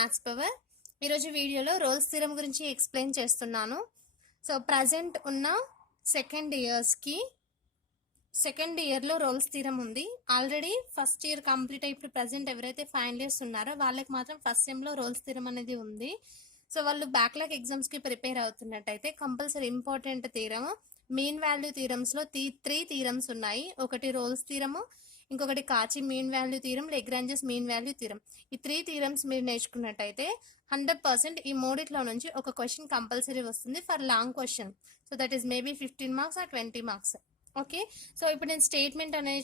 Maths power. ఈరోజు వీడియోలో roles theorem గురించి ఎక్స్ప్లెయిన్ చేస్తున్నాను. సో ప్రజెంట్ ఉన్న సెకండ్ ఇయర్లో రోల్స్ థీరం ఉంది. ఆల్రెడీ ఫస్ట్ ఇయర్ కంప్లీట్ అయి ఇప్పుడు ప్రజెంట్ ఎవరైతే ఫైనల్ ఇయర్స్ ఉన్నారో వాళ్ళకి మాత్రం ఫస్ట్ సెమ్లో రోల్స్ థీరం అనేది ఉంది. సో వాళ్ళు బ్యాక్లాగ్ ఎగ్జామ్స్కి ప్రిపేర్ అవుతున్నట్టయితే compulsory important theorem mean value థీరమ్స్లో 3 థీరమ్స్ ఉన్నాయి. ఒకటి రోల్స్ థీరము, ఇంకొకటి Cauchy mean value theorem, Lagrange's mean value theorem. ఈ 3 థీరమ్స్ మీరు నేర్చుకున్నట్టయితే 100% ఈ మూడిట్లో నుంచి ఒక క్వశ్చన్ కంపల్సరీ వస్తుంది for long question. So that is maybe 15 marks or 20 marks. Okay, so ఇప్పుడు నేను స్టేట్మెంట్ అనేది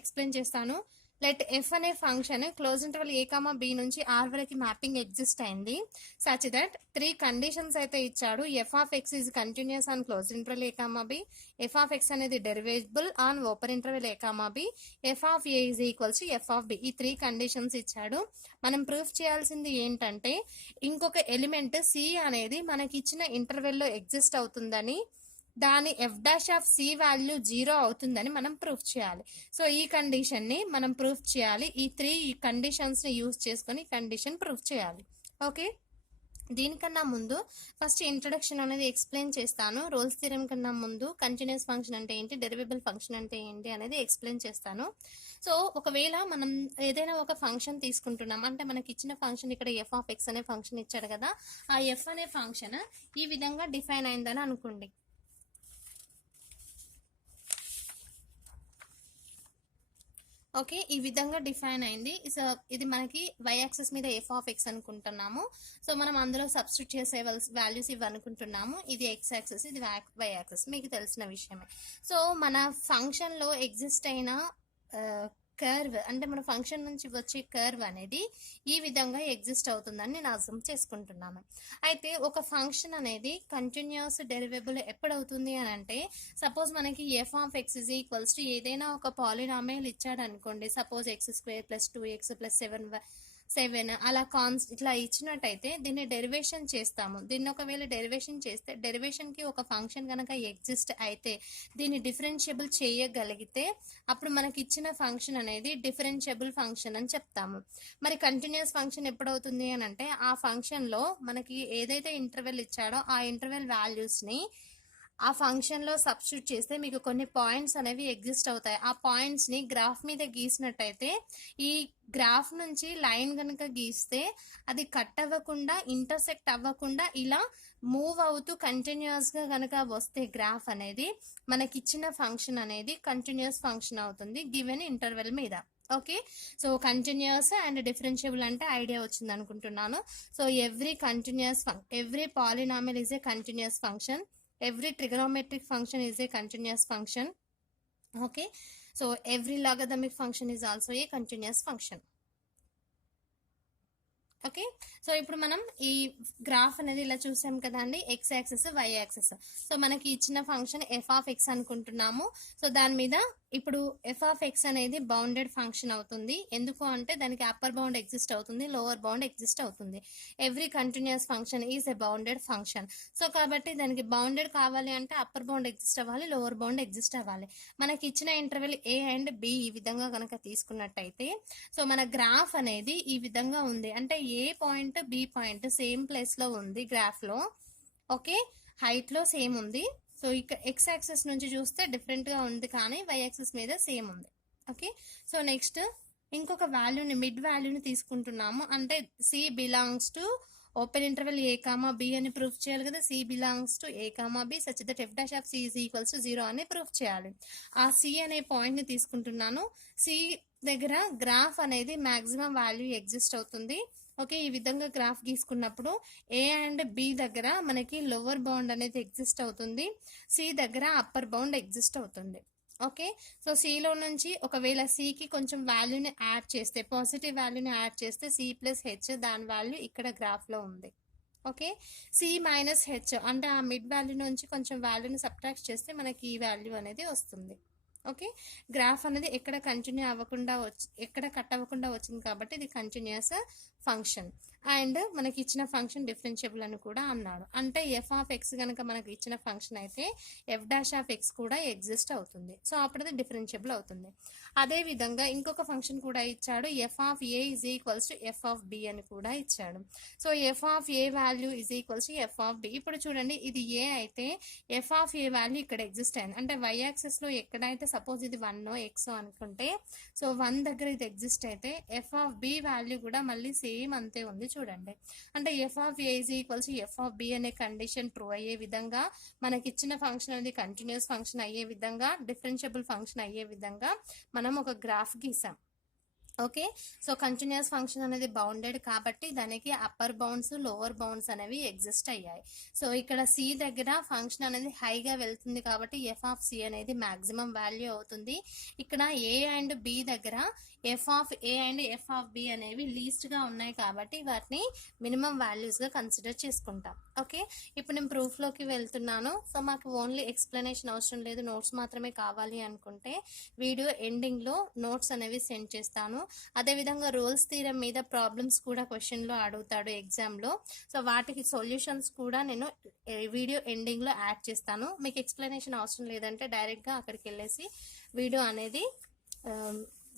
ఎక్స్ప్లెయిన్ చేస్తాను. లెట్ ఎఫ్ అనే function close interval A comma B నుంచి ఆర్ వరకు మ్యాపింగ్ ఎగ్జిస్ట్ అయింది. సచ్ దట్ 3 కండిషన్స్ అయితే ఇచ్చాడు. F of X is continuous on close interval A comma B, F of X అనేది derivable on open interval A comma B, F of A is equals to F of B. ఈ 3 conditions ఇచ్చాడు. మనం proof చేయాల్సింది ఏంటంటే ఇంకొక element C అనేది మనకి ఇచ్చిన ఇంటర్వెల్లో ఎగ్జిస్ట్ అవుతుందని, దాని F dash of C value 0 అవుతుందని మనం ప్రూఫ్ చేయాలి. సో ఈ కండిషన్ ని మనం ప్రూఫ్ చేయాలి. ఈ 3 కండిషన్స్ ని యూజ్ చేసుకొని కండిషన్ ప్రూఫ్ చేయాలి. ఓకే, దీనికన్నా ముందు ఫస్ట్ ఇంట్రొడక్షన్ అనేది ఎక్స్ప్లెయిన్ చేస్తాను. రోల్స్ థీరం కన్నా ముందు కంటిన్యూస్ ఫంక్షన్ అంటే ఏంటి, డెరివేబుల్ ఫంక్షన్ అంటే ఏంటి అనేది ఎక్స్ప్లెయిన్ చేస్తాను. సో ఒకవేళ మనం ఏదైనా ఒక ఫంక్షన్ తీసుకుంటున్నాం అంటే మనకి ఇచ్చిన ఫంక్షన్ ఇక్కడ ఎఫ్ ఆఫ్ ఎక్స్ అనే ఫంక్షన్ ఇచ్చాడు కదా, ఆ ఎఫ్ అనే ఫంక్షన్ ఈ విధంగా డిఫైన్ అయిందని అనుకోండి. ఓకే, ఈ విధంగా డిఫైన్ అయింది. సో ఇది మనకి వై యాక్సెస్ మీద ఎఫ్ ఆఫ్ ఎక్స్ అనుకుంటున్నాము. సో మనం అందులో సబ్స్టిట్యూట్ చేసే వాల్యూస్ ఇవి అనుకుంటున్నాము. ఇది ఎక్స్ యాక్సెస్, ఇది వై యాక్సెస్, మీకు తెలిసిన విషయమే. సో మన ఫంక్షన్లో ఎగ్జిస్ట్ అయిన కర్వ్ అంటే మన ఫంక్షన్ నుంచి వచ్చే కర్వ్ అనేది ఈ విధంగా ఎగ్జిస్ట్ అవుతుందని నేను అర్థం చేసుకుంటున్నాను. అయితే ఒక ఫంక్షన్ అనేది కంటిన్యూస్ డెరివేబుల్ ఎప్పుడవుతుంది అని అంటే, సపోజ్ మనకి F of X is equals to ఏదైనా ఒక పాలినామియల్ ఇచ్చాడు అనుకోండి. సపోజ్ x² + 2x + 7 అలా ఇట్లా ఇచ్చినట్టయితే దీన్ని డెరివేషన్ చేస్తాము. దీన్ని ఒకవేళ డెరివేషన్ చేస్తే డెరివేషన్కి ఒక ఫంక్షన్ కనుక ఎగ్జిస్ట్ అయితే దీన్ని డిఫరెన్షియబుల్ చేయగలిగితే అప్పుడు మనకి ఇచ్చిన ఫంక్షన్ అనేది డిఫరెన్షియబుల్ ఫంక్షన్ అని చెప్తాము. మరి కంటిన్యూస్ ఫంక్షన్ ఎప్పుడవుతుంది అని అంటే ఆ ఫంక్షన్లో మనకి ఏదైతే ఇంటర్వెల్ ఇచ్చాడో ఆ ఇంటర్వెల్ వాల్యూస్ని ఆ ఫంక్షన్లో సబ్స్టిట్యూట్ చేస్తే మీకు కొన్ని పాయింట్స్ అనేవి ఎగ్జిస్ట్ అవుతాయి. ఆ పాయింట్స్ని గ్రాఫ్ మీద గీసినట్టయితే ఈ గ్రాఫ్ నుంచి లైన్ కనుక గీస్తే అది కట్ అవ్వకుండా, ఇంటర్సెక్ట్ అవ్వకుండా ఇలా మూవ్ అవుతూ కంటిన్యూస్గా కనుక వస్తే గ్రాఫ్ అనేది మనకిచ్చిన ఫంక్షన్ అనేది కంటిన్యూస్ ఫంక్షన్ అవుతుంది గివెన్ ఇంటర్వెల్ మీద. Okay, so continuous and differentiable అంటే ఐడియా వచ్చింది అనుకుంటున్నాను. So every polynomial is a continuous function. Every trigonometric function is a continuous function. Okay, so every logarithmic function is also a continuous function. Okay, so ఇప్పుడు మనం ఈ graph అనేది ఇలా చూసాం కదండి, X axis Y axis. So మనకి ఇచ్చిన function F of X అనుకుంటున్నాము. సో దాని మీద ఇప్పుడు ఎఫ్ ఆఫ్ ఎక్స్ అనేది బౌండెడ్ ఫంక్షన్ అవుతుంది. ఎందుకు అంటే దానికి అప్పర్ బౌండ్ ఎగ్జిస్ట్ అవుతుంది, లోవర్ బౌండ్ ఎగ్జిస్ట్ అవుతుంది. Every continuous function is a bounded function. So కాబట్టి దానికి బౌండెడ్ కావాలి అంటే అప్పర్ బౌండ్ ఎగ్జిస్ట్ అవ్వాలి, లోవర్ బౌండ్ ఎగ్జిస్ట్ అవ్వాలి. మనకి ఇచ్చిన ఇంటర్వెల్ ఏ అండ్ బి ఈ విధంగా కనుక తీసుకున్నట్టయితే సో మన గ్రాఫ్ అనేది ఈ విధంగా ఉంది. అంటే ఏ పాయింట్ బి పాయింట్ సేమ్ ప్లేస్లో ఉంది గ్రాఫ్లో. ఓకే, హైట్లో సేమ్ ఉంది. సో ఇక ఎక్స్ యాక్సెస్ నుంచి చూస్తే డిఫరెంట్గా ఉంది కానీ వై యాక్సెస్ మీద సేమ్ ఉంది. ఓకే, సో నెక్స్ట్ ఇంకొక వాల్యూని మిడ్ వాల్యూని తీసుకుంటున్నాము. అంటే C belongs to open interval A comma B అని ప్రూఫ్ చేయాలి కదా. C belongs to A comma B such that F dash of C is equals to 0 అని ప్రూఫ్ చేయాలి. ఆ సి అనే పాయింట్ని తీసుకుంటున్నాను. సి దగ్గర గ్రాఫ్ అనేది మ్యాక్సిమం వాల్యూ ఎగ్జిస్ట్ అవుతుంది. ఓకే, ఈ విధంగా గ్రాఫ్ గీసుకున్నప్పుడు ఏ అండ్ బి దగ్గర మనకి లోవర్ బౌండ్ అనేది ఎగ్జిస్ట్ అవుతుంది, సి దగ్గర అప్పర్ బౌండ్ ఎగ్జిస్ట్ అవుతుంది. ఓకే, సో సిలో నుంచి ఒకవేళ సికి కొంచెం వాల్యూని యాడ్ చేస్తే, పాజిటివ్ వాల్యూని యాడ్ చేస్తే సి ప్లస్ హెచ్ దాని వాల్యూ ఇక్కడ గ్రాఫ్లో ఉంది. ఓకే, సి మైనస్ హెచ్ అంటే ఆ మిడ్ వాల్యూ నుంచి కొంచెం వాల్యూని సబ్ట్రాక్ట్ చేస్తే మనకి ఈ వాల్యూ అనేది వస్తుంది. ఓకే, గ్రాఫ్ అనేది ఎక్కడ కంటిన్యూ అవ్వకుండా ఎక్కడ కట్ అవ్వకుండా వచ్చింది కాబట్టి ఇది కంటిన్యూస్ ఫంక్షన్. అండ్ మనకి ఇచ్చిన ఫంక్షన్ డిఫరెన్షియబుల్ అని కూడా అన్నాడు. అంటే ఎఫ్ ఆఫ్ ఎక్స్ కనుక మనకి ఇచ్చిన ఫంక్షన్ అయితే ఎఫ్ డాష్ ఆఫ్ ఎక్స్ కూడా ఎగ్జిస్ట్ అవుతుంది. సో అప్పుడు అది డిఫరెన్షియబుల్ అవుతుంది. అదే విధంగా ఇంకొక ఫంక్షన్ కూడా ఇచ్చాడు, F of A is equals to F of B అని కూడా ఇచ్చాడు. So F of A value is equals to F of B. ఇప్పుడు చూడండి, ఇది ఏ అయితే ఎఫ్ ఆఫ్ ఏ వాల్యూ ఇక్కడ ఎగ్జిస్ట్ అయింది. అంటే వై యాక్సెస్ లో ఎక్కడైతే సపోజ్ ఇది 1 ఎక్స్ అనుకుంటే, సో 1 దగ్గర ఇది ఎగ్జిస్ట్ అయితే ఎఫ్ ఆఫ్ బి వాల్యూ కూడా మళ్ళీ సేమ్ అంతే ఉంది చూడండి. అంటే F of A is equals F of B అనే కండిషన్ ట్రూ అయ్యే విధంగా, మనకి ఇచ్చిన ఫంక్షన్ అనేది కంటిన్యూస్ ఫంక్షన్ అయ్యే విధంగా, డిఫరెన్షియబుల్ ఫంక్షన్ అయ్యే విధంగా మనం ఒక గ్రాఫ్ గీసాం. ఓకే, సో కంటిన్యూస్ ఫంక్షన్ అనేది బౌండెడ్ కాబట్టి దానికి అప్పర్ బౌండ్స్ లోవర్ బౌండ్స్ అనేవి ఎగ్జిస్ట్ అయ్యాయి. సో ఇక్కడ సి దగ్గర ఫంక్షన్ అనేది హైగా వెళ్తుంది కాబట్టి ఎఫ్ ఆఫ్ సి అనేది మాక్సిమం వాల్యూ అవుతుంది. ఇక్కడ ఏ అండ్ బి దగ్గర F of A and F of B అనేవి లీస్ట్ గా ఉన్నాయి కాబట్టి వాటిని మినిమం వాల్యూస్ గా కన్సిడర్ చేసుకుంటాం. ఓకే, ఇప్పుడు నేను ప్రూఫ్ లోకి వెళ్తున్నాను. సో మాకు ఓన్లీ ఎక్స్ప్లెనేషన్ అవసరం లేదు, నోట్స్ మాత్రమే కావాలి అనుకుంటే వీడియో ఎండింగ్ లో నోట్స్ అనేవి సెండ్ చేస్తాను. అదేవిధంగా రోల్స్ థీరం మీద ప్రాబ్లమ్స్ కూడా క్వశ్చన్లో అడుగుతాడు ఎగ్జామ్లో. సో వాటికి సొల్యూషన్స్ కూడా నేను వీడియో ఎండింగ్లో యాడ్ చేస్తాను. మీకు ఎక్స్ప్లెనేషన్ అవసరం లేదంటే డైరెక్ట్గా అక్కడికి వెళ్ళేసి వీడియో అనేది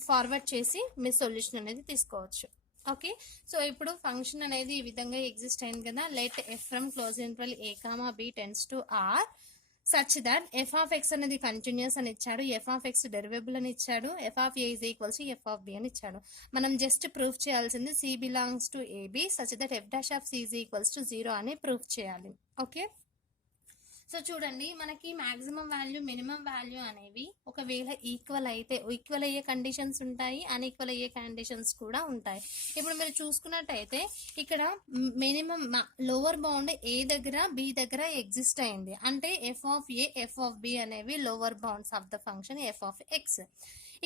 ఫార్వర్డ్ చేసి మీ సొల్యూషన్ అనేది తీసుకోవచ్చు. ఓకే, సో ఇప్పుడు ఫంక్షన్ అనేది ఈ విధంగా ఎగ్జిస్ట్ అయింది కదా. Let F from close interval A comma B tends to R such that F of X అనేది కంటిన్యూస్ అని ఇచ్చాడు, ఎఫ్ ఆఫ్ ఎక్స్ డెరివేబుల్ అని ఇచ్చాడు, F of A is equals to F of B అని ఇచ్చాడు. మనం జస్ట్ ప్రూఫ్ చేయాల్సింది C belongs to A B such that F dash of C is equals to 0 అని ప్రూఫ్ చేయాలి. ఓకే, సో చూడండి, మనకి మాక్సిమం వాల్యూ మినిమం వాల్యూ అనేవి ఒకవేళ ఈక్వల్ అయితే ఈక్వల్ అయ్యే కండిషన్స్ ఉంటాయి, అన్ఈక్వల్ అయ్యే కండిషన్స్ కూడా ఉంటాయి. ఇప్పుడు మీరు చూసుకున్నట్టయితే ఇక్కడ మినిమం లోవర్ బౌండ్ ఏ దగ్గర బి దగ్గర ఎగ్జిస్ట్ అయింది. అంటే F of A F of B అనేవి lower bounds of the function F of X.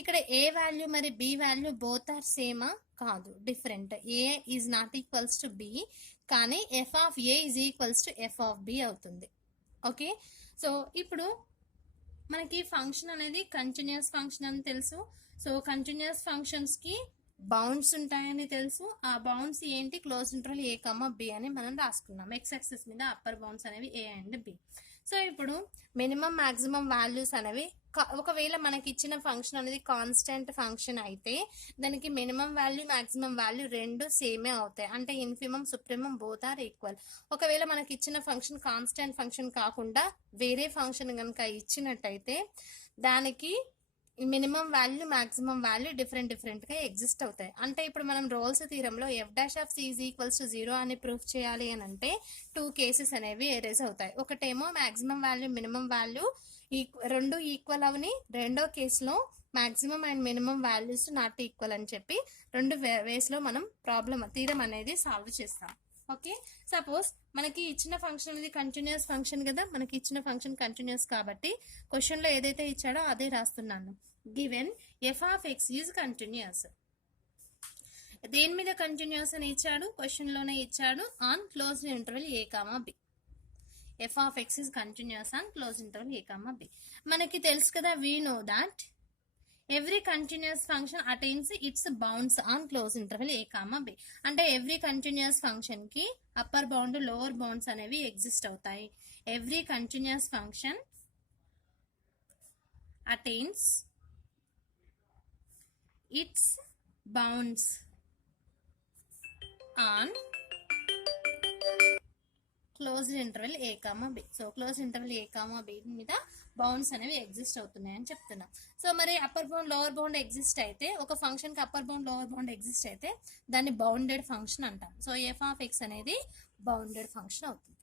ఇక్కడ ఏ వాల్యూ మరి బి వాల్యూ బోత్ ఆర్ సేమా? కాదు, different. A is not equals to B, కానీ F of A is equals to F of B అవుతుంది. Okay, so ఇప్పుడు మనకి function అనేది continuous function అని తెలుసు. సో కంటిన్యూస్ ఫంక్షన్స్ కి బౌండ్స్ ఉంటాయని తెలుసు. ఆ బౌండ్స్ ఏంటి? Close interval A comma B అని మనం రాసుకున్నాం. ఎక్స్ యాక్సిస్ మీద అప్పర్ బౌండ్స్ అనేవి ఏ అండ్ బి. సో ఇప్పుడు మినిమం మాక్సిమం వాల్యూస్ అనేవి ఒకవేళ మనకి ఇచ్చిన ఫంక్షన్ అనేది కాన్స్టెంట్ ఫంక్షన్ అయితే దానికి మినిమం వాల్యూ మాక్సిమం వాల్యూ రెండు సేమే అవుతాయి. అంటే infimum supremum both are equal. ఒకవేళ మనకి ఇచ్చిన ఫంక్షన్ కాన్స్టెంట్ ఫంక్షన్ కాకుండా వేరే ఫంక్షన్ కనుక ఇచ్చినట్టయితే దానికి minimum value maximum value different గా ఎగ్జిస్ట్ అవుతాయి. అంటే ఇప్పుడు మనం రోల్స్ థీరంలో F dash of C is equals to 0 అని ప్రూఫ్ చేయాలి అని అంటే 2 కేసెస్ అనేవి ఎరేజ్ అవుతాయి. ఒకటేమో మాక్సిమం వాల్యూ మినిమం వాల్యూ రెండు ఈక్వల్ అవని, రెండో కేసులో maximum and minimum values not equal అని చెప్పి 2 వేస్ లో మనం ప్రాబ్లం థీరం అనేది సాల్వ్ చేస్తాం. ఓకే, సపోజ్ మనకి ఇచ్చిన ఫంక్షన్ అనేది కంటిన్యూస్ ఫంక్షన్ కదా. మనకి ఇచ్చిన ఫంక్షన్ కంటిన్యూస్ కాబట్టి క్వశ్చన్ లో ఏదైతే ఇచ్చాడో అదే రాస్తున్నాను. Given F of X is continuous. దేని మీద కంటిన్యూస్ అని ఇచ్చాడు? క్వశ్చన్ లోనే ఇచ్చాడు, on close interval A comma B. F of X is continuous on close interval A comma B. మనకి తెలుసు కదా, we know that every continuous function attains its bounds on close interval A comma B. అంటే every continuous function కి upper bound lower bounds అనేవి exist అవుతాయి. Every continuous function attains its bounds on closed interval A comma B. So close interval A comma B మీద bounds అనేవి exist అవుతున్నాయి అని చెప్తున్నాం. So మరి upper bound lower bound exist అయితే, ఒక ఫంక్షన్ కి upper bound lower bound exist అయితే దాన్ని బౌండెడ్ ఫంక్షన్ అంటాం. సో ఎఫ్ ఆఫ్ ఎక్స్ అనేది బౌండెడ్ ఫంక్షన్ అవుతుంది.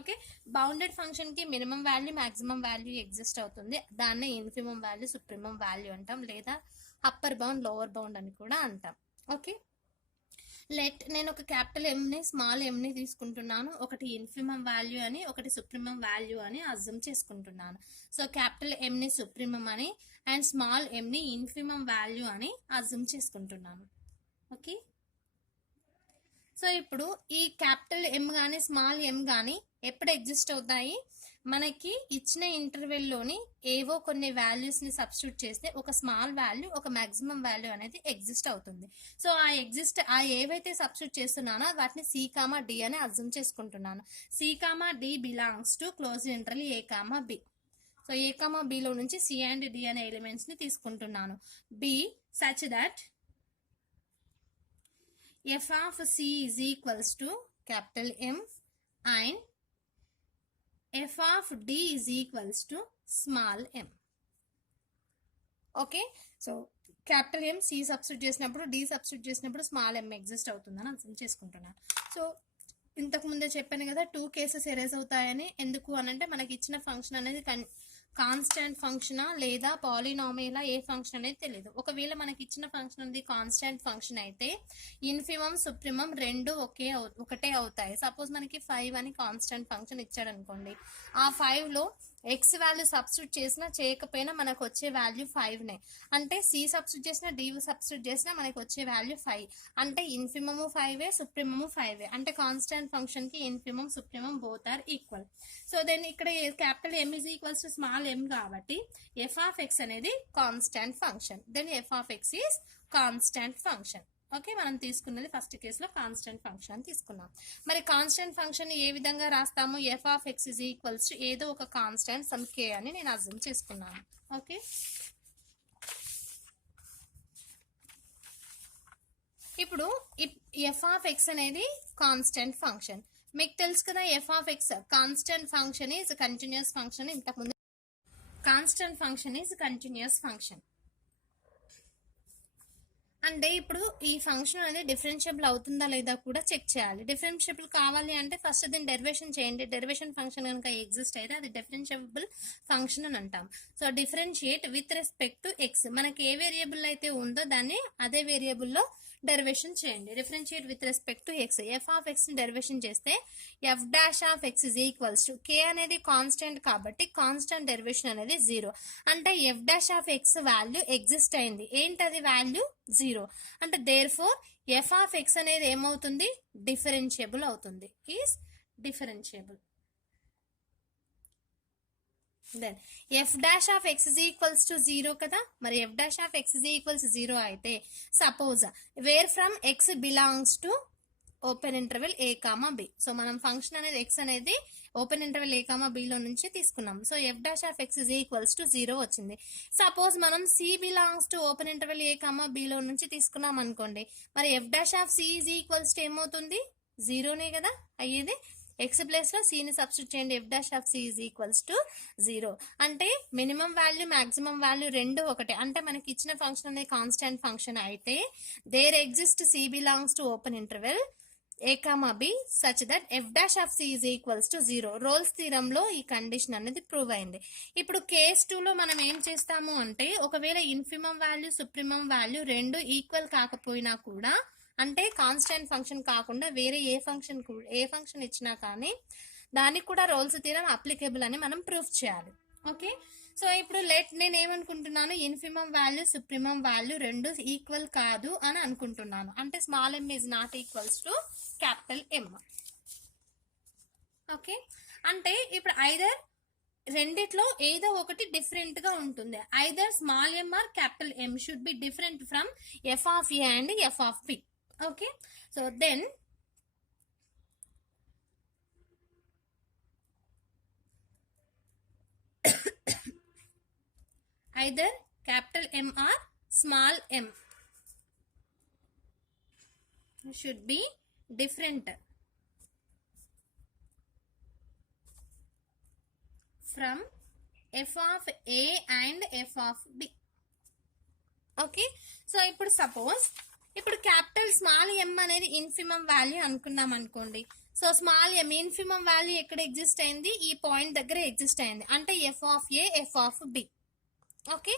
ఓకే, బౌండెడ్ ఫంక్షన్ కి minimum value maximum value exist అవుతుంది. దాన్నే ఇన్ఫిమం వాల్యూ సుప్రీమం వాల్యూ అంటాం, లేదా అప్పర్ బౌండ్ లోవర్ బౌండ్ అని కూడా అంటాం. ఓకే, నేను ఒక క్యాపిటల్ ఎం ని స్మాల్ ఎం ని తీసుకుంటున్నాను. ఒకటి ఇన్ఫిమం వాల్యూ అని, ఒకటి సుప్రీమం వాల్యూ అని అజ్యూమ్ చేసుకుంటున్నాను. సో క్యాపిటల్ ఎం ని సుప్రీమం అని అండ్ స్మాల్ ఎం ని ఇన్ఫిమం వాల్యూ అని అజ్యూమ్ చేసుకుంటున్నాను. ఓకే, సో ఇప్పుడు ఈ క్యాపిటల్ ఎం గానీ స్మాల్ ఎం గానీ ఎప్పుడు ఎగ్జిస్ట్ అవుతాయి? మనకి ఇచ్చిన ఇంటర్వెల్లోని ఏవో కొన్ని వాల్యూస్ని సబ్స్టిట్యూట్ చేస్తే ఒక స్మాల్ వాల్యూ ఒక మాక్సిమం వాల్యూ అనేది ఎగ్జిస్ట్ అవుతుంది. సో ఆ ఏవైతే సబ్స్టిట్యూట్ చేస్తున్నానో వాటిని సి కామా డి అని అజ్యూమ్ చేసుకుంటున్నాను. C comma D belongs to close interval A comma B. So A comma బిలో నుంచి సి అండ్ డి అనే ఎలిమెంట్స్ని తీసుకుంటున్నాను. B such that f of c is equals to capital M and f of d is equals to small m. Okay, so capital M C substitute చేసినప్పుడు D substitute చేసినప్పుడు small m exist అవుతుందని అర్థం చేసుకుంటున్నాను. So ఇంతకు ముందే చెప్పాను కదా 2 cases erase అవుతాయని. ఎందుకు అనంటే మనకి ఇచ్చిన ఫంక్షన్ అనేది కాన్స్టాంట్ ఫంక్షనా లేదా పాలినామియలా ఏ ఫంక్షన్ అనేది తెలియదు. ఒకవేళ మనకి ఇచ్చిన ఫంక్షన్ అనేది కాన్స్టాంట్ ఫంక్షన్ అయితే ఇన్ఫిమమ్ సుప్రిమం రెండు ఒకటే అవుతాయి. సపోజ్ మనకి 5 అని కాన్స్టాంట్ ఫంక్షన్ ఇచ్చాడు అనుకోండి, ఆ 5లో ఎక్స్ వాల్యూ సబ్స్టిట్యూట్ చేసినా చేయకపోయినా మనకు వచ్చే వాల్యూ 5నే. అంటే సి సబ్స్టిట్యూట్ చేసినా డి సబ్స్టిట్యూట్ చేసినా మనకు వచ్చే వాల్యూ 5. అంటే ఇన్ఫిమము 5ఏ సుప్రిమము 5ఏ. అంటే కాన్స్టాంట్ ఫంక్షన్ కి infimum supremum both are equal. So then ఇక్కడ capital M is equals to small m కాబట్టి f ఆఫ్ x అనేది constant function. Then f of x is constant function. Okay, మనం తీసుకున్నది first కేసులో constant function తీసుకున్నాం. మరి constant function ఏ విధంగా రాస్తాము? F of X is equals to ఏదో ఒక కాన్స్టెంట్ సమ్ కే అని నేను అర్థం చేసుకున్నాను. ఓకే, ఇప్పుడు ఎఫ్ ఆఫ్ ఎక్స్ అనేది కాన్స్టెంట్ ఫంక్షన్. మీకు తెలుసు కదా F of X constant function is continuous function. ఇంతకుముందు constant function is continuous function. అంటే ఇప్పుడు ఈ ఫంక్షన్ అనేది డిఫరెన్షియబుల్ అవుతుందా లేదా కూడా చెక్ చేయాలి. డిఫరెన్షియబుల్ కావాలి అంటే ఫస్ట్ దీన్ని డెరివేషన్ చేయండి. డెరివేషన్ ఫంక్షన్ కనుక ఎగ్జిస్ట్ అయితే అది డిఫరెన్షియబుల్ ఫంక్షన్ అని అంటాం. So differentiate with respect to X. మనకి ఏ వేరియబుల్ అయితే ఉందో దాన్ని అదే వేరియబుల్లో డెరివేషన్ చేయండి. Differentiate with respect to X. F of X ని డెరివేషన్ చేస్తే F dash of X is equals to K అనేది కాన్స్టెంట్ కాబట్టి కాన్స్టెంట్ డెరివేషన్ అనేది 0. అంటే F dash of X value exist అయింది. ఏంటది వాల్యూ? 0. అంటే therefore F of X అనేది ఏమవుతుంది? డిఫరెన్షియబుల్ అవుతుంది. Is differentiable. Then F dash of X is equals to 0 కదా. మరి F dash of X is equals 0 అయితే suppose where from X belongs to open interval A comma B. So మనం function అనేది X అనేది open interval ఏ comma బిలో నుంచి తీసుకున్నాం. So F dash of X is equals to 0 వచ్చింది. Suppose మనం C belongs to open interval A comma బిలో నుంచి తీసుకున్నాం అనుకోండి, మరి F dash of C is equals to ఏమవుతుంది? 0నే కదా అయ్యేది. ఎక్స్ ప్లేస్ లో సిని సబ్స్టిట్యూట్ చేయండి. F dash of C is equals to 0. అంటే మినిమం వాల్యూ మాక్సిమం వాల్యూ రెండు ఒకటే. అంటే మనకి ఇచ్చిన ఫంక్షన్ అనేది కాన్స్టాంట్ ఫంక్షన్ అయితే there exist C belongs to open interval A comma B such that F dash of C is equals to 0. Rolle's థీరంలో ఈ కండిషన్ అనేది ప్రూవ్ అయింది. ఇప్పుడు కేస్ 2లో మనం ఏం చేస్తాము అంటే ఒకవేళ ఇన్ఫిమం వాల్యూ సుప్రిమం వాల్యూ రెండు ఈక్వల్ కాకపోయినా కూడా, అంటే కాన్స్టాంట్ ఫంక్షన్ కాకుండా వేరే ఏ ఫంక్షన్ ఇచ్చినా కానీ దానికి కూడా రోల్స్ థీరం అప్లికేబుల్ అని మనం ప్రూఫ్ చేయాలి. ఓకే, సో ఇప్పుడు నేను ఏమనుకుంటున్నాను? ఇన్ఫిమం వాల్యూ సుప్రిమం వాల్యూ రెండు ఈక్వల్ కాదు అని అనుకుంటున్నాను. అంటే small m is not equals to capital M. Okay, అంటే ఇప్పుడు ఐదర్ రెండిట్లో ఏదో ఒకటి డిఫరెంట్ గా ఉంటుంది. Either small m or capital M should be different from F of A and F of B. Okay, so then either capital M or small m should be different from f of A and f of B. Okay, so ఇప్పుడు suppose ఇప్పుడు capital small m అనేది infimum value అనుకున్నాం అనుకోండి. So small m infimum value ఎక్కడ exist అయింది? ఈ point దగ్గర exist అయింది. అంటే F of A F of B. Okay,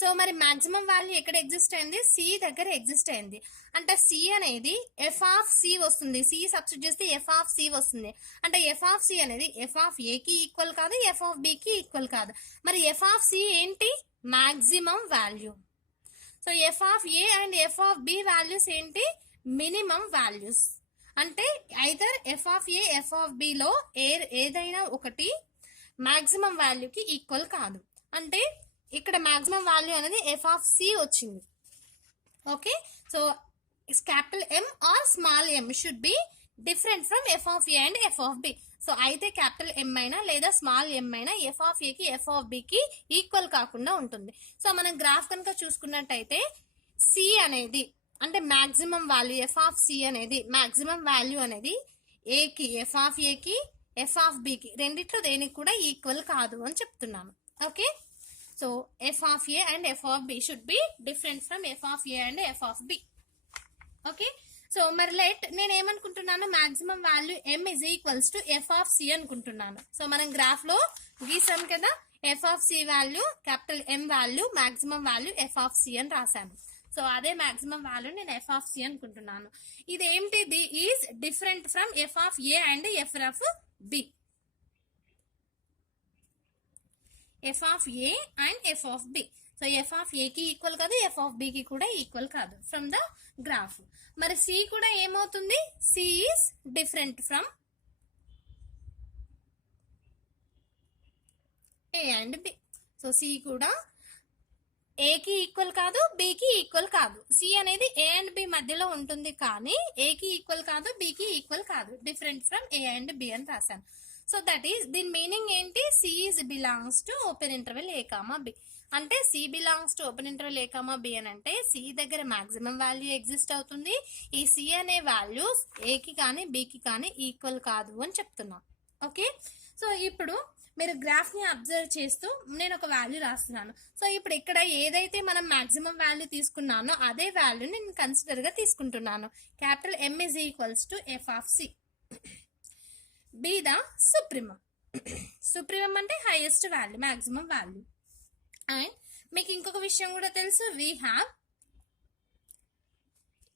so మరి మాక్సిమం వాల్యూ ఎక్కడ ఎగ్జిస్ట్ అయింది? సి దగ్గర ఎగ్జిస్ట్ అయింది. అంటే సి అనేది ఎఫ్ ఆఫ్ సి వస్తుంది. సి సబ్స్టిట్యూట్ చేస్తే ఎఫ్ ఆఫ్ సి వస్తుంది. అంటే ఎఫ్ ఆఫ్ సి అనేది ఎఫ్ ఆఫ్ ఏకి ఈక్వల్ కాదు, ఎఫ్ ఆఫ్ బికి ఈక్వల్ కాదు. మరి ఎఫ్ ఆఫ్ సి ఏంటి? Maximum value. So F of A and F of B values ఏంటి? Minimum values. అంటే either F of A F of బిలో ఏదైనా ఒకటి మాక్సిమం వాల్యూకి ఈక్వల్ కాదు. అంటే ఇక్కడ మాక్సిమం వాల్యూ అనేది ఎఫ్ ఆఫ్ సి వచ్చింది. Okay, so capital M or small M should be different from F of A and F of B. So అయితే క్యాపిటల్ ఎం అయినా లేదా స్మాల్ ఎం అయినా ఎఫ్ ఆఫ్ ఏకి ఎఫ్ ఆఫ్ బికి ఈక్వల్ కాకుండా ఉంటుంది. So మనం graph కనుక చూసుకున్నట్టయితే సి అనేది అంటే maximum value F of C అనేది మాక్సిమం వాల్యూ అనేది ఏకి ఎఫ్ ఆఫ్ ఏకి ఎఫ్ ఆఫ్ బికి రెండిట్లో దేనికి కూడా ఈక్వల్ కాదు అని చెప్తున్నాను. Okay, so F of A and F of B should be different from F of A and F of B. Okay, so మరి నేను ఏమనుకుంటున్నాను, maximum value M is equals to F of C అనుకుంటున్నాను. So మనం graph లో గీసాం కదా, F of C value capital M value maximum value F of C అని రాశాను. సో అదే మాక్సిమం వాల్యూ నేను ఎఫ్ ఆఫ్ సి అనుకుంటున్నాను. ఇది ఏంటిది, is different from F of A and F of B. F of A and F of B. So F of ఏకి equal కాదు, F of బికి కూడా ఈక్వల్ కాదు ఫ్రమ్ ద గ్రాఫ్. మరి సి కూడా ఏమవుతుంది, C is different from A and B. So C కూడా ఏకి ఈక్వల్ కాదు, బికి ఈక్వల్ కాదు. సి అనేది ఏ అండ్ బి మధ్యలో ఉంటుంది కానీ ఏకి ఈక్వల్ కాదు, బికి ఈక్వల్ కాదు, different from A and B అని రాశాను. సో దట్ ఈస్ దీని మీనింగ్ ఏంటి, C is belongs to open interval A comma B. అంటే C belongs to open interval A comma B అని అంటే సి దగ్గర మాక్సిమం వాల్యూ ఎగ్జిస్ట్ అవుతుంది. ఈ సి అనే వాల్యూస్ ఏకి కానీ బికి కానీ ఈక్వల్ కాదు అని చెప్తున్నాం. ఓకే, సో ఇప్పుడు మీరు గ్రాఫ్ ని అబ్జర్వ్ చేస్తూ నేను ఒక వాల్యూ రాస్తున్నాను. సో ఇప్పుడు ఇక్కడ ఏదైతే మనం మాక్సిమం వాల్యూ తీసుకున్నానో అదే వాల్యూ నేను కన్సిడర్ గా తీసుకుంటున్నాను. Capital M is equals to F of C, be the supremum. Supremum అంటే highest value, maximum value. And మీకు ఇంకొక విషయం కూడా తెలుసు, we have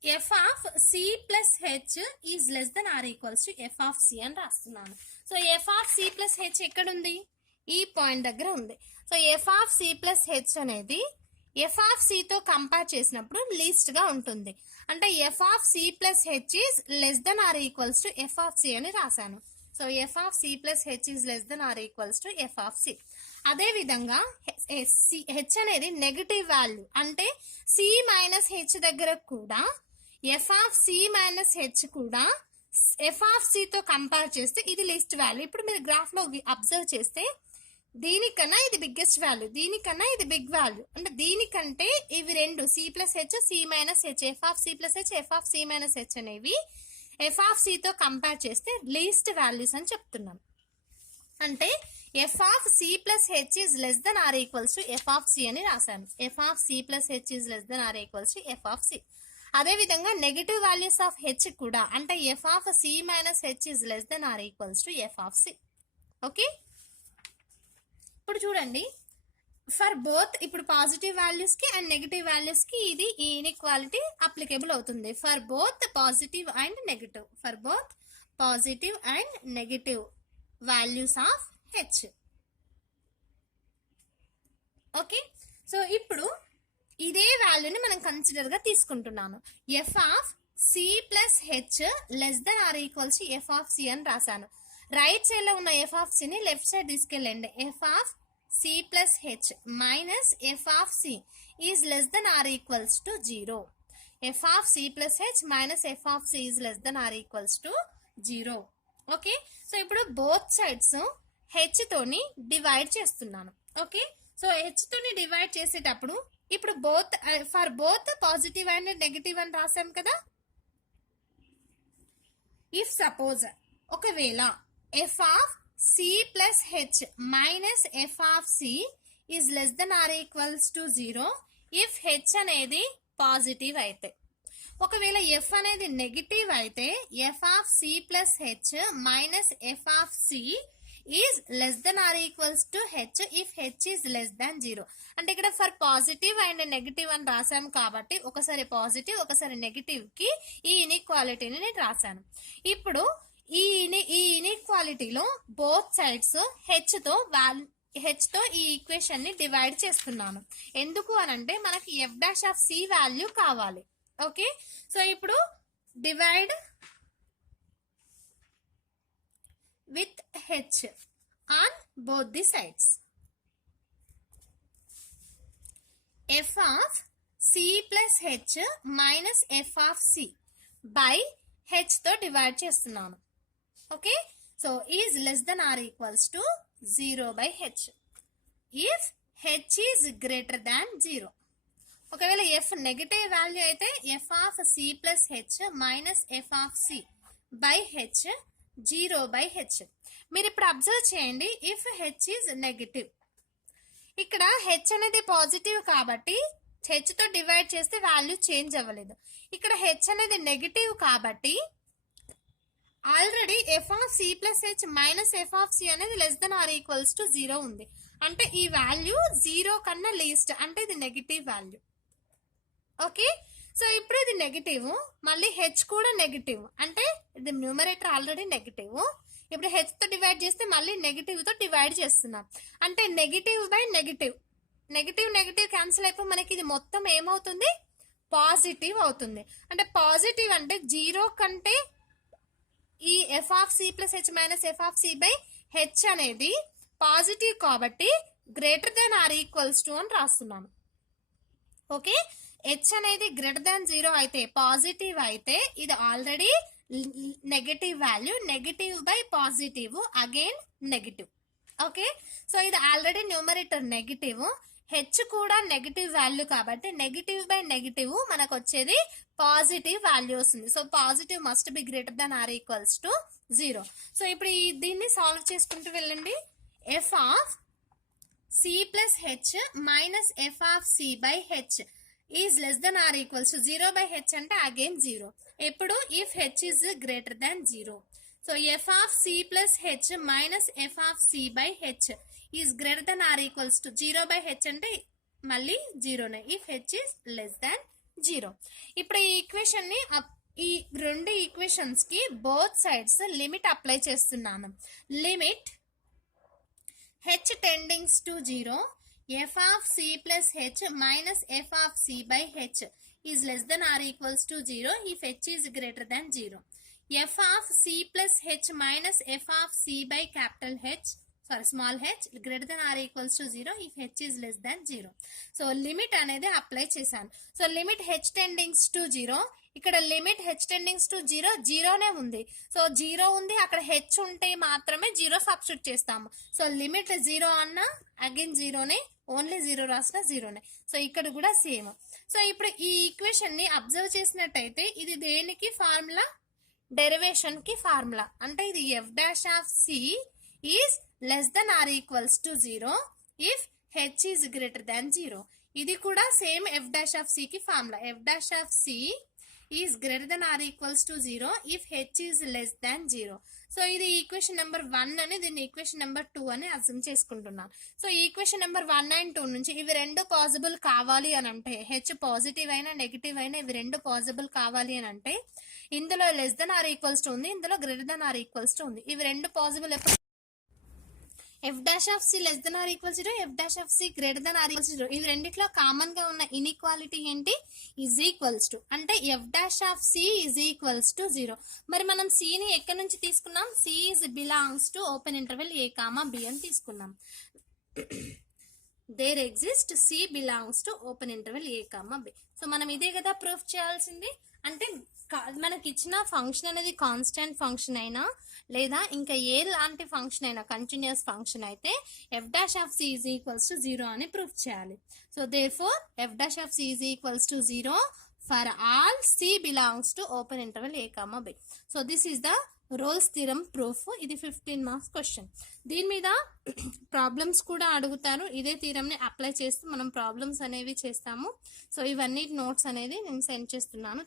F of C plus H is less than or equals to F of C అని రాస్తున్నాను. So F of C plus H ఎక్కడ ఉంది, ఈ పాయింట్ దగ్గర ఉంది. So F of C plus H అనేది ఎఫ్ ఆఫ్ సితో compare చేసినప్పుడు లీస్ట్ గా ఉంటుంది. అంటే F of C plus H is less than or equals to F of C అని రాశాను. So F of C plus H is less than or equals to F of C. అదే విధంగా H అనేది negative value, అంటే C minus H దగ్గర కూడా F of C minus H కూడా F of సితో కంపేర్ చేస్తే ఇది లీస్ట్ వాల్యూ. ఇప్పుడు మీరు గ్రాఫ్ లో అబ్జర్వ్ చేస్తే దీనికన్నా ఇది బిగ్గెస్ట్ వాల్యూ, దీనికన్నా ఇది బిగ్ వాల్యూ. అంటే దీనికంటే ఇవి రెండు C plus H, C minus H, F of C plus H, F of C minus H అనేవి ఎఫ్ ఆఫ్ సితో కంపేర్ చేస్తే లీస్ట్ వాల్యూస్ అని చెప్తున్నాం. అంటే F of C plus H is less than or equals to F of C అని రాశాను. F of C plus H is less than or equals to F of C. అదే విధంగా negative values of H కూడా, అంటే F of C minus h is less than or equals to F of c. Okay, ఇప్పుడు చూడండి, for both ఇప్పుడు positive values కి and negative values కి ఇది ఈ ఇన్ఈక్వాలిటీ అప్లికేబుల్ అవుతుంది. For both positive and negative, for both positive and negative values of h. Okay, so ఇప్పుడు ఇదే వాల్యూని మనం కన్సిడర్ గా తీసుకుంటున్నాను. F of C plus h less than or equals to F of C అని రాశాను. Right side లో ఉన్న ఎఫ్ ఆఫ్ సిని లెఫ్ట్ సైడ్ తీసుకెళ్ళండి. F of C plus H minus F of C is less than or equals to 0. F of C plus H minus F of C is less than or equals to 0. Okay, so ఇప్పుడు both sides h తోని divide చేస్తున్నాను. Okay, so h తోని divide చేసేటప్పుడు ఇప్పుడు both for both positive and negative అని రాసాం కదా. If suppose ఒకవేళ f of C plus H minus F of C is less than or equals to 0 if h అనేది పాజిటివ్ అయితే. ఒకవేళ ఎఫ్ అనేది నెగటివ్ అయితే F of C plus H minus F of C is less than or equals to h if H is less than 0. అంటే ఇక్కడ for positive and negative అని రాశాను కాబట్టి ఒకసారి పాజిటివ్ ఒకసారి నెగటివ్ కి ఈ ఇన్ఈక్వాలిటీని నేను రాశాను. ఇప్పుడు ఈ ఇన్ఈక్వాలిటీలో బోత్ సైడ్స్ హెచ్ తో ఈ ఈక్వేషన్ ని డివైడ్ చేస్తున్నాను. ఎందుకు అనంటే మనకి f dash of C value కావాలి. ఓకే, సో ఇప్పుడు divide with h. on both the sides. f of c plus h minus f of c by h తో డివైడ్ చేస్తున్నాను. Okay, so is less than or equals to 0 by h if h is greater than 0. ఒకవేళ f negative value అయితే f of c plus h minus f of c by h 0 by h. మీరు ఇప్పుడు observe చేయండి, if h is negative, ఇక్కడ h అనేది positive కాబట్టి h తో divide చేస్తే వాల్యూ చేంజ్ అవ్వలేదు. ఇక్కడ h అనేది నెగటివ్ కాబట్టి already f of c plus h minus f of c అనేది less than or equals to 0 ఉంది. అంటే ఈ వాల్యూ 0 కన్నా లీస్ట్, అంటే ఇది నెగటివ్ వాల్యూ. ఓకే, సో ఇప్పుడు ఇది నెగటివ్, మళ్ళీ h కూడా నెగటివ్, అంటే ఇది న్యూమరేటర్ ఆల్రెడీ నెగటివ్. ఇప్పుడు h తో డివైడ్ చేస్తే మళ్ళీ నెగటివ్ తో డివైడ్ చేస్తున్నాం, అంటే negative by negative, negative negative cancel అయిపోయి మనకి ఇది మొత్తం ఏమవుతుంది, పాజిటివ్ అవుతుంది. అంటే పాజిటివ్ అంటే 0 కంటే ఈ f of c plus h minus f of c by h అనేది పాజిటివ్ కాబట్టి greater than or equals to అని రాస్తున్నాను. ఓకే, h అనేది గ్రేటర్ దాన్ 0 అయితే, పాజిటివ్ అయితే ఇది already negative value, negative by positive again negative. Okay, so ఇది already numerator negative, H కూడా నెగటివ్ వాల్యూ కాబట్టి నెగటివ్ బై నెగటివ్ మనకు వచ్చేది పాజిటివ్ వాల్యూ వస్తుంది. So positive must be greater than or equals to 0. So ఇప్పుడు దీన్ని solve చేసుకుంటూ వెళ్ళండి. F of C plus H minus F of C by H is less than or equals to 0 by H అంటే again 0. ఎప్పుడు if H is greater than 0. So F of C plus H minus F of C by H is greater than or equals to 0 by H అంటే మళ్ళీ 0నే, if H is less than 0. ఇప్పుడు ఈ equation ని ఈ రెండు equations కి both sides limit apply చేస్తున్నాను. Limit h tendings to 0, f of c plus h minus f of c by h is less than or equals to 0 if h is greater than 0. f of c plus h minus f of c by capital H, sorry small h, greater than or equals to 0 if h is less than 0. So limit అనేది apply చేశాను. So limit h tendings to 0, ఇక్కడ limit h tendings to 0 జీరోనే ఉంది. So 0 ఉంది, అక్కడ h ఉంటే మాత్రమే 0 substitute చేస్తాము. So limit 0 అన్నా అగైన్ 0నే, ఓన్లీ 0 రాసిన 0నే. సో ఇక్కడ కూడా సేమ్. సో ఇప్పుడు ఈ ఈక్వేషన్ ని అబ్జర్వ్ చేసినట్టయితే ఇది దేనికి ఫార్ములా, డెరివేషన్ కి ఫార్ములా. అంటే ఇది f dash of c is less than or equals to 0 ఇఫ్ h ఈజ్ గ్రేటర్ దాన్ 0. ఇది కూడా same f dash of c కి formula. f dash of c is greater than or equals to 0 ఇఫ్ h is less than 0. So ఇది equation number 1 అని, దీన్ని equation number 2 అని assume చేసుకుంటున్నాను. సో ఈక్వేషన్ నెంబర్ 1 అండ్ 2 నుంచి ఇవి రెండు పాసిబుల్ కావాలి అని అంటే, హెచ్ పాజిటివ్ అయినా నెగిటివ్ అయినా ఇవి రెండు పాసిబుల్ కావాలి అని అంటే ఇందులో less than or equals to ఉంది, ఇందులో greater than or equals to ఉంది. ఇవి రెండు పాసిబుల్ ఎప్పుడు f dash of c less than or equals to 0, f dash of c greater than or equals to 0. ఇవి రెండిట్లో కామన్ గా ఉన్న ఇన్ఈక్వాలిటీ ఏంటి, ఈజ్ ఈక్వల్స్ టు, అంటే f dash of c is equals to 0. మరి మనం c ని ఎక్కడి నుంచి తీసుకున్నాం, c is belongs to open interval a comma b అని తీసుకున్నాం. There exist c belongs to open interval a comma b. So మనం ఇదే కదా ప్రూఫ్ చేయాల్సింది. అంటే మనకి ఇచ్చిన ఫంక్షన్ అనేది కాన్స్టెంట్ ఫంక్షన్ అయినా లేదా ఇంకా ఏ లాంటి ఫంక్షన్ అయినా కంటిన్యూస్ ఫంక్షన్ అయితే f dash of C is equals to 0 అని ప్రూఫ్ చేయాలి. So therefore f dash of C is equals to 0 for all c belongs to open interval A comma B. So this is the Rolle's theorem proof. ఇది 15 marks question. దీని మీద problems కూడా అడుగుతారు. ఇదే theorem ని apply చేస్తూ మనం problems అనేవి చేస్తాము. సో ఇవన్నీ నోట్స్ అనేది నేను సెండ్ చేస్తున్నాను.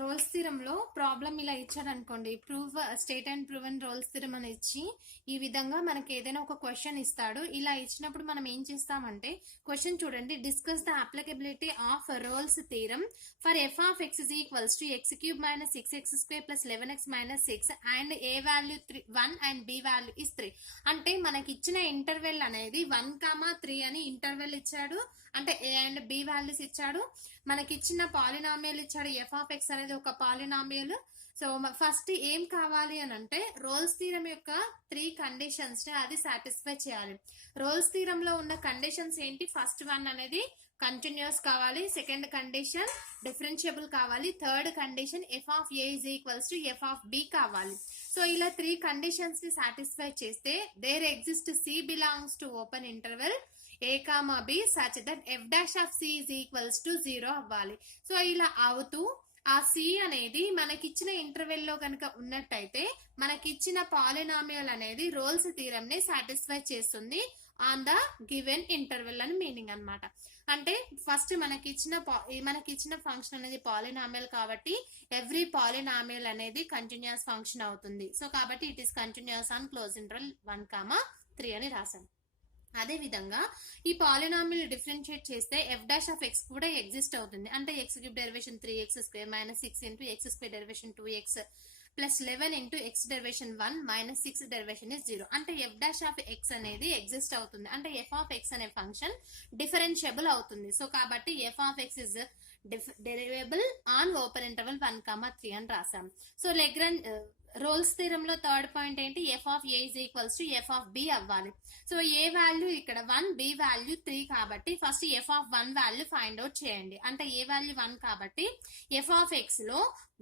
రోల్స్ థియరంలో ప్రాబ్లం ఇలా ఇచ్చాడు అనుకోండి, prove state and proven Rolle's theorem అని ఇచ్చి ఈ విధంగా మనకి ఏదైనా ఒక క్వశ్చన్ ఇస్తాడు. ఇలా ఇచ్చినప్పుడు మనం ఏం చేస్తామంటే, క్వశ్చన్ చూడండి, discuss the applicability of Rolle's theorem for f of X is equals to x cube minus 6x² plus 11x minus 6 and a value 1 and b value is 3. అంటే మనకి ఇచ్చిన ఇంటర్వెల్ అనేది 1,3 అని ఇంటర్వెల్ ఇచ్చాడు, అంటే ఏ అండ్ బి వాల్యూస్ ఇచ్చాడు. మనకి ఇచ్చిన పాలినామియల్ ఇచ్చాడు, ఎఫ్ ఆఫ్ ఎక్స్ అనేది ఒక పాలినామియల్. సో ఫస్ట్ ఏం కావాలి అని అంటే రోల్స్ థీరం యొక్క 3 కండిషన్స్ ని అది సాటిస్ఫై చేయాలి. రోల్స్ థీరంలో ఉన్న కండిషన్స్ ఏంటి? ఫస్ట్ వన్ అనేది కంటిన్యూస్ కావాలి, సెకండ్ కండిషన్ డిఫరెన్షియబుల్ కావాలి, third condition f of A is equals to F of b కావాలి. సో ఇలా 3 కండిషన్స్ ని సాటిస్ఫై చేస్తే there exist C belongs to open interval a comma b such that f dash of c is equals to 0 అవ్వాలి. So ఇలా అవుతూ ఆ C అనేది మనకిచ్చిన ఇంటర్వెల్ లో కనుక ఉన్నట్టయితే మనకిచ్చిన పాలినామియల్ అనేది రోల్స్ థీరం ని సాటిస్ఫై చేస్తుంది ఆన్ ద గివెన్ ఇంటర్వెల్ అని మీనింగ్ అన్నమాట. అంటే ఫస్ట్ మనకిచ్చిన ఫంక్షన్ అనేది పాలినామియల్ కాబట్టి ఎవ్రీ పాలినామియల్ అనేది కంటిన్యూస్ ఫంక్షన్ అవుతుంది. సో కాబట్టి it is continuous on close interval 1,3 అని రాసాం. అదే విధంగా ఈ పాలినామియల్ డిఫరెన్షియేట్ చేస్తే ఎఫ్ డాష్ ఆఫ్ ఎక్స్ కూడా ఎగ్జిస్ట్ అవుతుంది. అంటే X cube derivation 3x² - 6 into x² derivation 2x plus 11 into x derivation 1 - 6 derivation is 0. అంటే ఎఫ్ డాష్ ఆఫ్ ఎక్స్ అనేది ఎగ్జిస్ట్ అవుతుంది. అంటే ఎఫ్ ఆఫ్ ఎక్స్ అనే ఫంక్షన్ డిఫరెన్షియబుల్ అవుతుంది. సో కాబట్టి F of X is derivable on open interval 1,3 అని రాసాం. So Lagrange Rolle's థీరంలో థర్డ్ పాయింట్ ఏంటి? F of A is equals to F of B అవ్వాలి. సో ఏ వాల్యూ ఇక్కడ 1, B value 3 కాబట్టి first F of 1 value find out చేయండి. అంటే ఏ value 1 కాబట్టి ఎఫ్ ఆఫ్ ఎక్స్ లో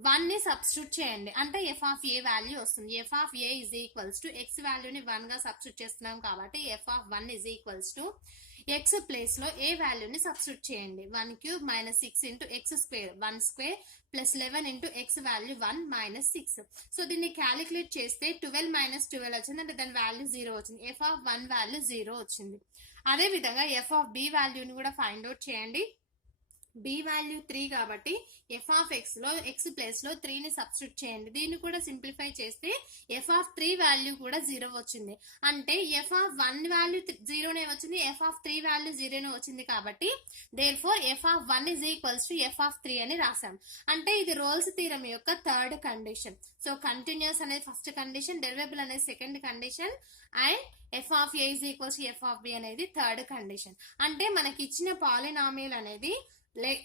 1 ని సబ్స్టిట్యూట్ చేయండి. అంటే ఎఫ్ ఆఫ్ ఏ వాల్యూ వస్తుంది. F of A is equals to X వాల్యూని 1 గా సబ్స్టిట్యూట్ చేస్తున్నాం కాబట్టి F of 1 is equals to X place లో ఏ వాల్యూని సబ్స్టిట్యూట్ చేయండి. 1³ - 6 into x² 1² plus 11 into X value 1 - 6. So దీన్ని క్యాలిక్యులేట్ చేస్తే 12 - 12 వచ్చింది. అంటే దాని వాల్యూ 0 వచ్చింది. ఎఫ్ ఆఫ్ 1 వాల్యూ 0 వచ్చింది. అదే విధంగా ఎఫ్ ఆఫ్ బి వాల్యూని కూడా ఫైండ్ అవుట్ చేయండి. బి వాల్యూ 3 కాబట్టి ఎఫ్ ఆఫ్ ఎక్స్ లో ఎక్స్ ప్లేస్ లో 3 ని సబ్స్టిట్యూట్ చేయండి. దీన్ని కూడా సింప్లిఫై చేస్తే ఎఫ్ ఆఫ్ 3 వాల్యూ కూడా 0 వచ్చింది. అంటే ఎఫ్ ఆఫ్ 1 వాల్యూ 0నే వచ్చింది, ఎఫ్ ఆఫ్ 3 వాల్యూ 0నే వచ్చింది. కాబట్టి therefore F of 1 is equals to F of 3 అని రాసాం. అంటే ఇది రోల్స్ థీరం యొక్క థర్డ్ కండిషన్. సో కంటిన్యూస్ అనేది ఫస్ట్ కండిషన్, డెరివేబుల్ అనేది second condition, and F of A is equals to F of b అనేది థర్డ్ కండిషన్. అంటే మనకి ఇచ్చిన పాలినామియల్ అనేది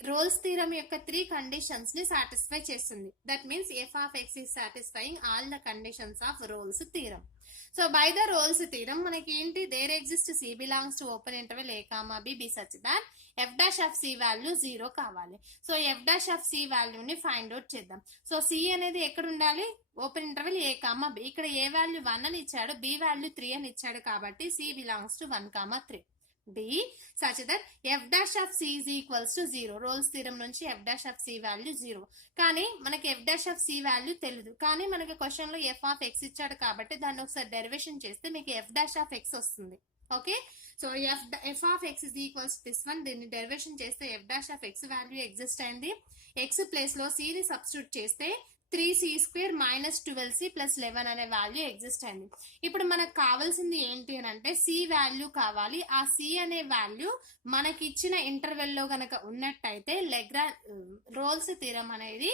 రోల్స్ థీరం యొక్క 3 కండిషన్స్ ని సాటిస్ఫై చేస్తుంది. That means f of X is satisfying all the conditions of Rolle's theorem. So by the Rolle's theorem మనకి ఏంటి? There exist C belongs to open interval A comma B such that F dash of C value 0 కావాలి. So F dash of c వాల్యూని find out చేద్దాం. So c అనేది ఎక్కడ ఉండాలి? Open interval ఏ comma b. ఇక్కడ ఏ value 1 అని ఇచ్చాడు, B value 3 అని ఇచ్చాడు కాబట్టి c belongs to 1,3. B such that f dash of c is equals to 0. Roles theorem నుంచి f dash of c value 0. కానీ మనకి f dash of c value తెలియదు. కానీ మనకి క్వశ్చన్ లో f of x ఇచ్చాడు కాబట్టి దాన్ని ఒకసారి డెరివేషన్ చేస్తే మీకు f dash of x వస్తుంది. Okay, so f of x is equals to this one. దీన్ని డెరివేషన్ చేస్తే f dash of x value exist అయింది. x ప్లేస్ లో c ని సబ్స్టిట్యూట్ చేస్తే 3c² - 12c + 11 అనే వాల్యూ ఎగ్జిస్ట్ అయింది. ఇప్పుడు మనకు కావాల్సింది ఏంటి అని అంటే సి వాల్యూ కావాలి. ఆ సి అనే వాల్యూ మనకి ఇచ్చిన ఇంటర్వెల్ లో గనక ఉన్నట్టయితే రోల్స్ థీరం అనేది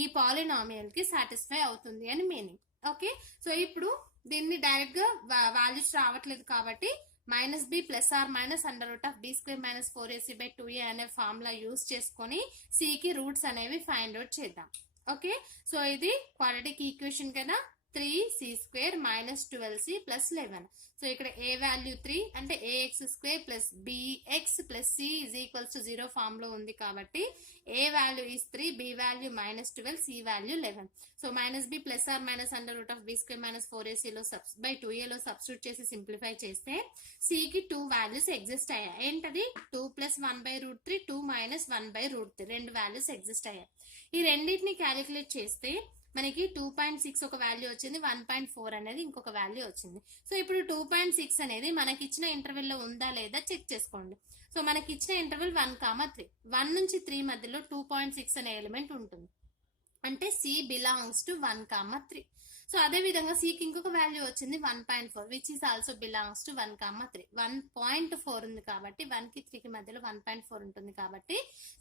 ఈ పాలినామియల్ కి సాటిస్ఫై అవుతుంది అని మీనింగ్. ఓకే, సో ఇప్పుడు దీన్ని డైరెక్ట్ గా వాల్యూస్ రావట్లేదు కాబట్టి -b + or - √b² - 4ac/2a అనే ఫార్ములా యూజ్ చేసుకొని సి కి రూట్స్ అనేవి ఫైండ్ అవుట్ చేద్దాం. ఓకే, సో ఇది క్వాడ్రాటిక్ ఈక్వేషన్ కదా. 3c² - 12c + 11. సో ఇక్కడ a వాల్యూ 3 అంటే ax² + bx + c = 0 ఫామ్ లో ఉంది కాబట్టి a value is 3, b value -12, c value 11. So -b + or - √b² - 4ac by 2a లో సబ్స్టిట్యూట్ చేసి సింప్లిఫై చేస్తే c కి 2 వాల్యూస్ ఎగ్జిస్ట్ అయ్యాయి. ఏంటది? 2 + 1/√3, 2 - 1/√3 రెండు వాల్యూస్ ఎగ్జిస్ట్ అయ్యాయి. ఈ రెండింటిని క్యాలిక్యులేట్ చేస్తే మనకి 2.6 ఒక వాల్యూ వచ్చింది, 1.4 అనేది ఇంకొక వాల్యూ వచ్చింది. సో ఇప్పుడు 2.6 అనేది మనకి ఇచ్చిన ఇంటర్వెల్ లో ఉందా లేదా చెక్ చేసుకోండి. సో మనకి ఇచ్చిన ఇంటర్వెల్ 1,3. 1 నుంచి 3 మధ్యలో 2.6 అనే ఎలిమెంట్ ఉంటుంది. అంటే సి బిలాంగ్స్ టు 1,3. సో అదే విధంగా సికి ఇంకొక వాల్యూ వచ్చింది 1.4 which is also belongs to 1,3. 1.4 ఉంది కాబట్టి 1 కి 3 కి మధ్యలో 1.4 ఉంటుంది కాబట్టి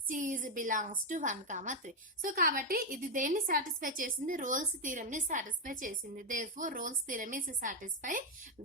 c is belongs to 1,3. So కాబట్టి ఇది దేన్ని సాటిస్ఫై చేసింది? రోల్స్ థీరం ని సాటిస్ఫై చేసింది. Therefore Rolle's theorem is satisfy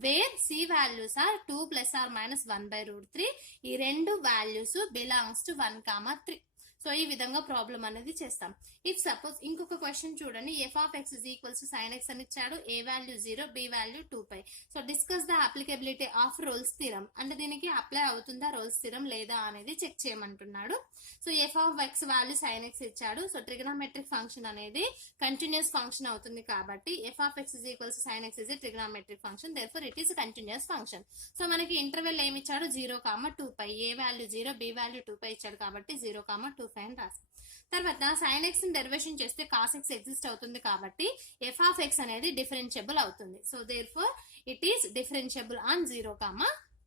where c values are 2 + or - 1/√3. ఈ రెండు వాల్యూస్ బిలాంగ్స్ టు 1,3. సో ఈ విధంగా ప్రాబ్లం అనేది చేస్తాం. ఇఫ్ సపోజ్ ఇంకొక క్వశ్చన్ చూడండి, F of X is equals to sine X అని ఇచ్చాడు, A value 0, B value 2π. So discuss the applicability of Rolle's theorem, అంటే దీనికి అప్లై అవుతుందా రోల్స్ థీరం లేదా అనేది చెక్ చేయమంటున్నాడు. So F of X value sine X ఇచ్చాడు. సో ట్రిగనామెట్రిక్ ఫంక్షన్ అనేది కంటిన్యూస్ ఫంక్షన్ అవుతుంది కాబట్టి F of X is equals to sine X is a trigonometric function, therefore it is continuous function. So మనకి interval ఏమి ఇచ్చాడు, 0, 2π. ఏ value 0, B value 2π ఇచ్చాడు కాబట్టి 0, 2π అని రాస్తాం. తర్వాత సైన్ ఎక్స్ ని డెరివేషన్ చేస్తే కాస్ ఎక్స్ ఎగ్జిస్ట్ అవుతుంది కాబట్టి ఎఫ్ ఆఫ్ ఎక్స్ అనేది డిఫరెన్షియబుల్ అవుతుంది. So therefore it is differentiable on 0,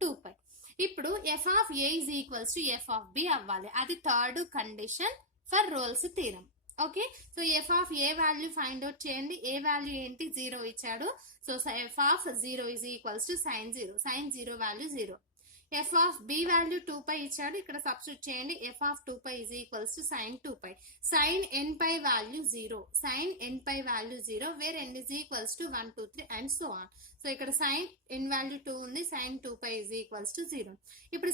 2π. ఇప్పుడు F of A is equals to F of B అవ్వాలి. అది third condition for Rolle's theorem. Okay, so F of A value find out చేయండి. A value ఏంటి, 0 ఇచ్చాడు. So F of 0 is equals to sine 0. Sine 0 value 0. F of B value 2π ఇచ్చాడు, ఇక్కడ substitute చేయండి. F of 2π is equals to sine 2π. Sine nπ value 0. Sine nπ value 0 where n is equals to 1, 2, 3 and so on. So ఇక్కడ sine n value 2 ఉంది, sine 2π is equals to 0. ఇప్పుడు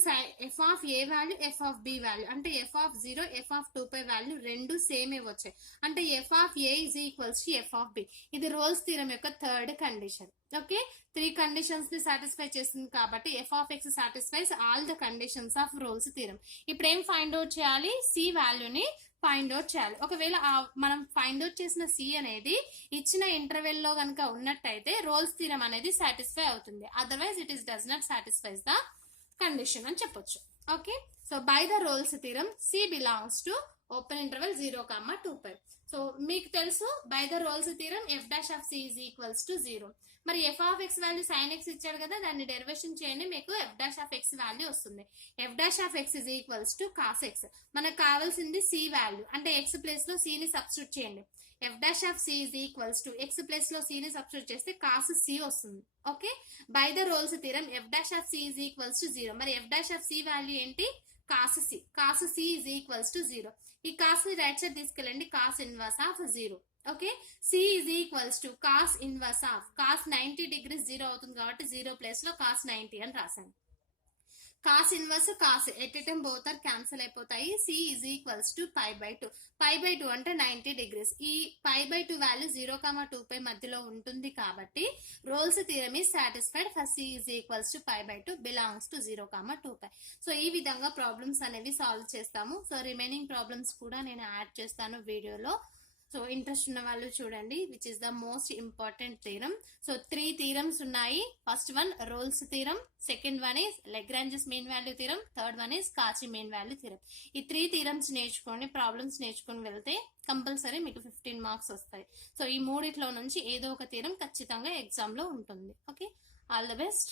F of A value, F of B value అంటే F of 0, F of 2π value రెండు సేమే వచ్చాయి. అంటే F of A is equals to F of b. ఇది Rolle's theorem యొక్క third condition. Okay, 3 conditions ని satisfy చేస్తుంది కాబట్టి F of x satisfies all the conditions of Rolle's theorem. ఇప్పుడు ఏం ఫైండ్ అవుట్ చేయాలి, సి వాల్యూని ఫైండ్ అవుట్ చేయాలి. ఒకవేళ మనం ఫైండ్ అవుట్ చేసిన సి అనేది ఇచ్చిన ఇంటర్వెల్ లో కనుక ఉన్నట్టయితే రోల్స్ థీరం అనేది సాటిస్ఫై అవుతుంది. Otherwise it is does not satisfies the condition అని చెప్పొచ్చు. Okay, so by the Rolle's theorem C belongs to open interval 0, 2π. So మీకు తెలుసు by the Rolle's theorem F dash of C is equals to 0. మరి F of X value sine X ఇచ్చాడు కదా, దాన్ని derivation చేయండి, మీకు F dash of X value వస్తుంది. F dash of X is equals to cos X. మనకు కావాల్సింది C value, అంటే ఎక్స్ ప్లేస్ లో సి ని సబ్స్టిట్యూట్ చేయండి. F dash of C is equals to X place లో సి ని సబ్స్టిట్యూట్ చేస్తే కాస్ సి వస్తుంది. Okay, by the Rolle's theorem F dash of C is equals to 0. మరి F dash of C value ఏంటి, cos C. Cos C is equals to 0. ఈ cos ని right side తీసుకెళ్ళండి, cos inverse of 0. Okay, c is equals to cos inverse of cos 90 degrees 0 అవుతుంది కాబట్టి 0 place లో cos 90 అని రాశాను. Cos inverse cos at both are cancel అయిపోతాయి. C is equals to π/2. π/2 అంటే 90 డిగ్రీస్. ఈ π/2 వాల్యూ 0, 2π మధ్యలో ఉంటుంది కాబట్టి Rolle's theorem is satisfied for C is equals to π/2 belongs to 0, 2π. So ఈ విధంగా ప్రాబ్లమ్స్ అనేవి సాల్వ్ చేస్తాము. సో రిమైనింగ్ ప్రాబ్లమ్స్ కూడా నేను యాడ్ చేస్తాను వీడియోలో. సో ఇంట్రెస్ట్ ఉన్న వాళ్ళు చూడండి, which is the most important theorem. So 3 theorems ఉన్నాయి. First one Rolle's theorem, second one is Lagrange's mean value theorem, third one is Cauchy mean value theorem. ఈ 3 theorems నేర్చుకోండి, ప్రాబ్లమ్స్ నేర్చుకుని వెళ్తే కంపల్సరీ మీకు 15 marks వస్తాయి. సో ఈ మూడిట్లో నుంచి ఏదో ఒక థీరం ఖచ్చితంగా ఎగ్జామ్ లో ఉంటుంది. Okay, all the best.